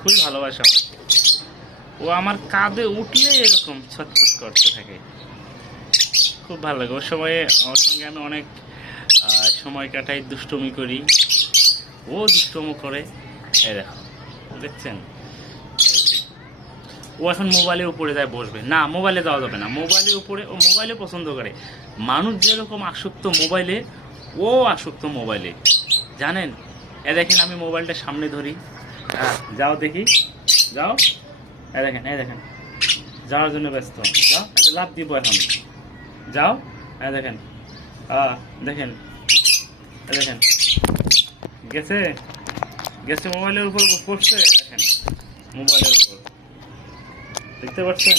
খুবই ভালোবাসে আমাকে। ও আমার কাঁধে উঠলে এরকম ছটফট করতে থাকে, খুব ভালো লাগে। ওর সঙ্গে আমি অনেক সময় কাটাই, দুষ্টুমি করি, ও দুষ্টুমি করে। এই দেখো, দেখছেন? ও এখন মোবাইলের উপরে যায় বসবে না, মোবাইলে যাওয়া যাবে না, মোবাইলের উপরে। ও মোবাইলে পছন্দ করে। মানুষ যেরকম আসক্ত মোবাইলে, ও আসক্ত মোবাইলে, জানেন? দেখেন, আমি মোবাইলটা সামনে ধরি, যাও দেখি, যাও, দেখেন, দেখেন, যাওয়ার জন্য ব্যস্ত। যাও, লাভ দিব এখন, যাও, দেখেন, দেখেন, দেখেন, গেছে, গেছে, মোবাইলের উপর পড়ছে, দেখেন, মোবাইলের উপর, দেখতে পাচ্ছেন?